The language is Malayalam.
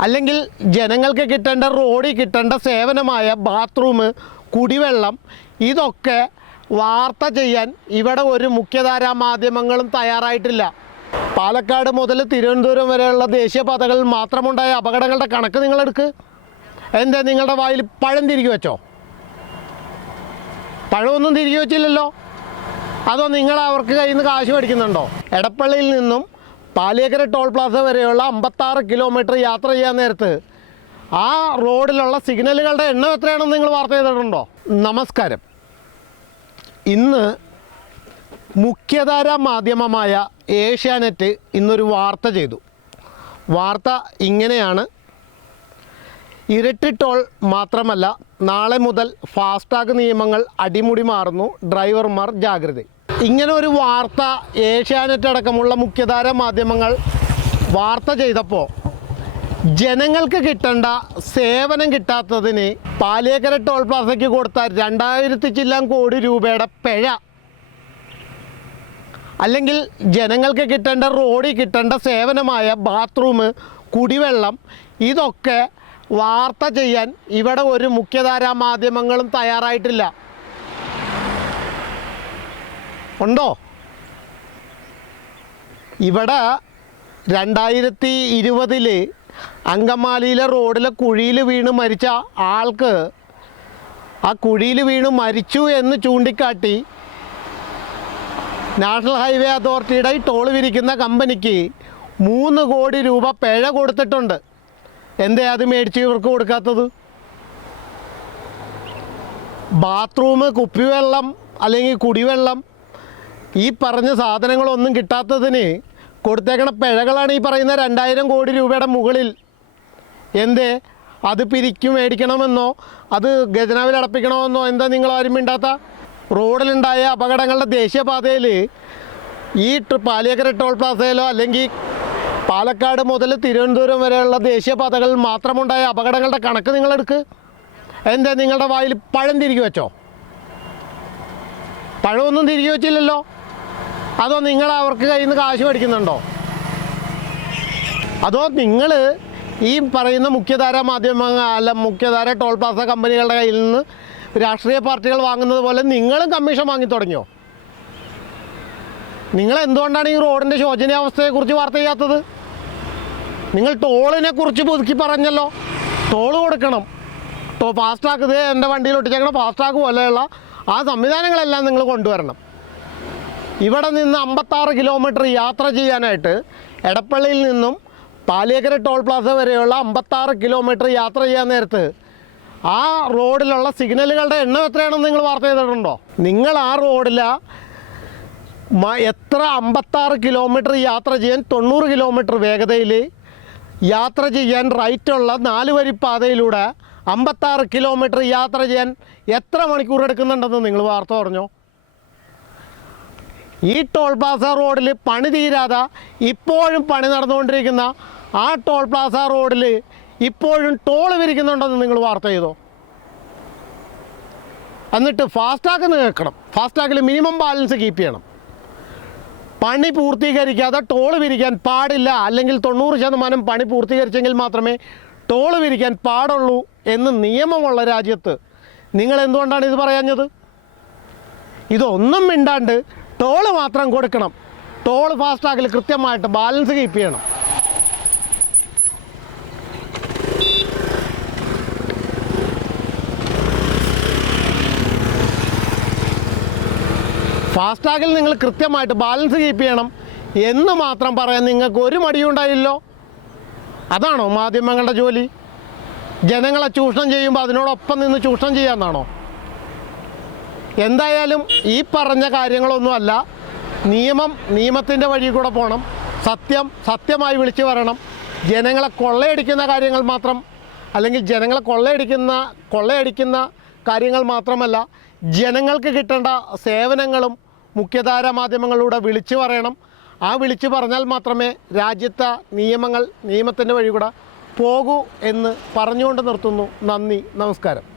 അല്ലെങ്കിൽ ജനങ്ങൾക്ക് കിട്ടേണ്ട റോഡിൽ കിട്ടേണ്ട സേവനമായ ബാത്റൂം കുടിവെള്ളം ഇതൊക്കെ വാർത്ത ചെയ്യാൻ ഇവിടെ ഒരു മുഖ്യധാരാ മാധ്യമങ്ങളും തയ്യാറായിട്ടില്ല. പാലക്കാട് മുതൽ തിരുവനന്തപുരം വരെയുള്ള ദേശീയപാതകളിൽ മാത്രമുണ്ടായ അപകടങ്ങളുടെ കണക്ക് നിങ്ങളെടുക്ക്. എന്താ നിങ്ങളുടെ വായിൽ പഴം തിരികെ വെച്ചോ? പഴമൊന്നും തിരികെ വെച്ചില്ലല്ലോ. അതോ നിങ്ങൾ അവർക്ക് കയ്യിൽ നിന്ന് കാശ് മേടിക്കുന്നുണ്ടോ? എടപ്പള്ളിയിൽ നിന്നും പാലിയേക്കര ടോൾ പ്ലാസ വരെയുള്ള അമ്പത്താറ് കിലോമീറ്റർ യാത്ര ചെയ്യാൻ നേരത്ത് ആ റോഡിലുള്ള സിഗ്നലുകളുടെ എണ്ണം എത്രയാണെന്ന് നിങ്ങൾ വാർത്ത ചെയ്തിട്ടുണ്ടോ? നമസ്കാരം. ഇന്ന് മുഖ്യധാരാ മാധ്യമമായ ഏഷ്യാനെറ്റ് ഇന്നൊരു വാർത്ത ചെയ്തു. വാർത്ത ഇങ്ങനെയാണ്. ഇരട്ടി ടോൾ മാത്രമല്ല നാളെ മുതൽ ഫാസ്ടാഗ് നിയമങ്ങൾ അടിമുടി മാറുന്നു ഡ്രൈവർമാർ ജാഗ്രത ഇങ്ങനെ ഒരു വാർത്ത ഏഷ്യാനെറ്റ് അടക്കമുള്ള മുഖ്യധാര മാധ്യമങ്ങൾ വാർത്ത ചെയ്തപ്പോൾ ജനങ്ങൾക്ക് കിട്ടേണ്ട സേവനം കിട്ടാത്തതിന് പാലിയേക്കര ടോൾ പ്ലാസയ്ക്ക് കൊടുത്ത രണ്ടായിരത്തി ചില്ലാൻ കോടി രൂപയുടെ പിഴ. അല്ലെങ്കിൽ ജനങ്ങൾക്ക് കിട്ടേണ്ട റോഡിൽ കിട്ടേണ്ട സേവനമായ ബാത്റൂം കുടിവെള്ളം ഇതൊക്കെ വാർത്ത ചെയ്യാൻ ഇവിടെ ഒരു മുഖ്യധാരാ മാധ്യമങ്ങളും തയ്യാറായിട്ടില്ല. ഉണ്ടോ? ഇവിടെ രണ്ടായിരത്തി ഇരുപതിൽ അങ്കമാലിയിലെ റോഡിലെ കുഴിയിൽ വീണ് മരിച്ച ആൾക്ക് ആ കുഴിയിൽ വീണ് മരിച്ചു എന്ന് ചൂണ്ടിക്കാട്ടി നാഷണൽ ഹൈവേ അതോറിറ്റിയുടെ ടോൾ വിരിക്കുന്ന കമ്പനിക്ക് മൂന്ന് കോടി രൂപ പിഴ കൊടുത്തിട്ടുണ്ട്. എന്തേ അത് മേടിച്ച് ഇവർക്ക് കൊടുക്കാത്തത്? ബാത്റൂം കുപ്പിവെള്ളം അല്ലെങ്കിൽ കുടിവെള്ളം ഈ പറഞ്ഞ സാധനങ്ങളൊന്നും കിട്ടാത്തതിന് കൊടുത്തേക്കണ പിഴകളാണ് ഈ പറയുന്ന രണ്ടായിരം കോടി രൂപയുടെ മുകളിൽ. എന്തേ? അത് പിരിക്കും മേടിക്കണമെന്നോ? അത് ഖജനാവിൽ അടപ്പിക്കണമെന്നോ? എന്താ നിങ്ങൾ ആരും മിണ്ടാത്ത? റോഡിലുണ്ടായ അപകടങ്ങളുടെ ദേശീയപാതയിൽ ഈ പാലിയേക്കര ടോൾ പ്ലാസയിലോ അല്ലെങ്കിൽ പാലക്കാട് മുതൽ തിരുവനന്തപുരം വരെയുള്ള ദേശീയപാതകളിൽ മാത്രമുണ്ടായ അപകടങ്ങളുടെ കണക്ക് നിങ്ങളെടുക്ക് എന്താ നിങ്ങളുടെ വായിൽ പഴം തിരികെ വെച്ചോ? പഴമൊന്നും തിരികെ വെച്ചില്ലല്ലോ. അതോ നിങ്ങൾ അവർക്ക് കയ്യിൽ നിന്ന് കാശ് മേടിക്കുന്നുണ്ടോ? അതോ നിങ്ങൾ ഈ പറയുന്ന മുഖ്യധാര മാധ്യമങ്ങൾ അല്ല മുഖ്യധാര ടോൾ പ്ലാസ കമ്പനികളുടെ കയ്യിൽ നിന്ന് രാഷ്ട്രീയ പാർട്ടികൾ വാങ്ങുന്നത് പോലെ നിങ്ങളും കമ്മീഷൻ വാങ്ങി തുടങ്ങിയോ? നിങ്ങൾ എന്തുകൊണ്ടാണ് ഈ റോഡിന്റെ ശോചനീയാവസ്ഥയെക്കുറിച്ച് വാർത്ത ചെയ്യാത്തത്? നിങ്ങൾ ടോളിനെ കുറിച്ച് പുതുക്കി പറഞ്ഞല്ലോ. ടോൾ കൊടുക്കണം. ടോ ഫാസ്റ്റാക്ക് ഇത് എന്റെ വണ്ടിയിൽ ഒട്ടിച്ചേക്കണം ഫാസ്റ്റാക്ക് പോലെയുള്ള ആ സംവിധാനങ്ങളെല്ലാം നിങ്ങൾ കൊണ്ടുവരണം. ഇവിടെ നിന്ന് അമ്പത്താറ് കിലോമീറ്റർ യാത്ര ചെയ്യാനായിട്ട് എടപ്പള്ളിയിൽ നിന്നും പാലിയേക്കര ടോൾ പ്ലാസ വരെയുള്ള അമ്പത്താറ് കിലോമീറ്റർ യാത്ര ചെയ്യാൻ നേരത്ത് ആ റോഡിലുള്ള സിഗ്നലുകളുടെ എണ്ണം എത്രയാണെന്ന് നിങ്ങൾ വാർത്ത ചെയ്തിട്ടുണ്ടോ? നിങ്ങൾ ആ റോഡില എത്ര അമ്പത്താറ് കിലോമീറ്റർ യാത്ര ചെയ്യാൻ തൊണ്ണൂറ് കിലോമീറ്റർ വേഗതയിൽ യാത്ര ചെയ്യാൻ റൈറ്റുള്ള നാല് വരി പാതയിലൂടെ അമ്പത്താറ് കിലോമീറ്റർ യാത്ര ചെയ്യാൻ എത്ര മണിക്കൂർ എടുക്കുന്നുണ്ടെന്ന് നിങ്ങൾ വാർത്ത പറഞ്ഞോ? ഈ ടോൾ പ്ലാസ റോഡിൽ പണി തീരാതെ ഇപ്പോഴും പണി നടന്നുകൊണ്ടിരിക്കുന്ന ആ ടോൾ പ്ലാസ റോഡിൽ ഇപ്പോഴും ടോൾ വിരിക്കുന്നുണ്ടെന്ന് നിങ്ങൾ വാർത്ത ചെയ്തോ? എന്നിട്ട് ഫാസ്റ്റാഗ് നിൽക്കണം ഫാസ്റ്റാഗിൽ മിനിമം ബാലൻസ് കീപ്പ് ചെയ്യണം. പണി പൂർത്തീകരിക്കാതെ ടോൾ വിരിക്കാൻ പാടില്ല. അല്ലെങ്കിൽ തൊണ്ണൂറ് ശതമാനം പണി പൂർത്തീകരിച്ചെങ്കിൽ മാത്രമേ ടോൾ വിരിക്കാൻ പാടുള്ളൂ എന്ന് നിയമമുള്ള രാജ്യത്ത് നിങ്ങൾ എന്തുകൊണ്ടാണ് ഇത് പറയാഞ്ഞത്? ഇതൊന്നും മിണ്ടാണ്ട് ടോൾ മാത്രം കൊടുക്കണം. ടോൾ ഫാസ്റ്റാക്കിൽ കൃത്യമായിട്ട് ബാലൻസ് കീപ്പ് ചെയ്യണം. ഫാസ്റ്റാഗിൽ നിങ്ങൾ കൃത്യമായിട്ട് ബാലൻസ് കീപ്പ് ചെയ്യണം. എന്ന് മാത്രം പറയാൻ നിങ്ങൾക്ക് ഒരു മടിയും ഉണ്ടായില്ലോ. അതാണോ മാധ്യമങ്ങളുടെ ജോലി? ജനങ്ങളെ ചൂഷണം ചെയ്യുമ്പോൾ അതിനോടൊപ്പം നിന്ന് ചൂഷണം ചെയ്യാമെന്നാണോ എന്തായാലും ഈ പറഞ്ഞ കാര്യങ്ങളൊന്നുമല്ല. നിയമം നിയമത്തിന്റെ വഴി കൂടെ പോകണം സത്യം സത്യമായി വിളിച്ചു വരണം. ജനങ്ങളെ കൊള്ളയടിക്കുന്ന കാര്യങ്ങൾ മാത്രം അല്ലെങ്കിൽ ജനങ്ങളെ കൊള്ളയടിക്കുന്ന കൊള്ളയടിക്കുന്ന കാര്യങ്ങൾ മാത്രമല്ല ജനങ്ങൾക്ക് കിട്ടേണ്ട സേവനങ്ങളും മുഖ്യധാര മാധ്യമങ്ങളിലൂടെ വിളിച്ചു പറയണം. ആ വിളിച്ചു പറഞ്ഞാൽ മാത്രമേ രാജ്യത്തെ നിയമങ്ങൾ നിയമത്തിന്റെ വഴി കൂടെ പോകൂ എന്ന് പറഞ്ഞുകൊണ്ട് നിർത്തുന്നു. നന്ദി നമസ്കാരം.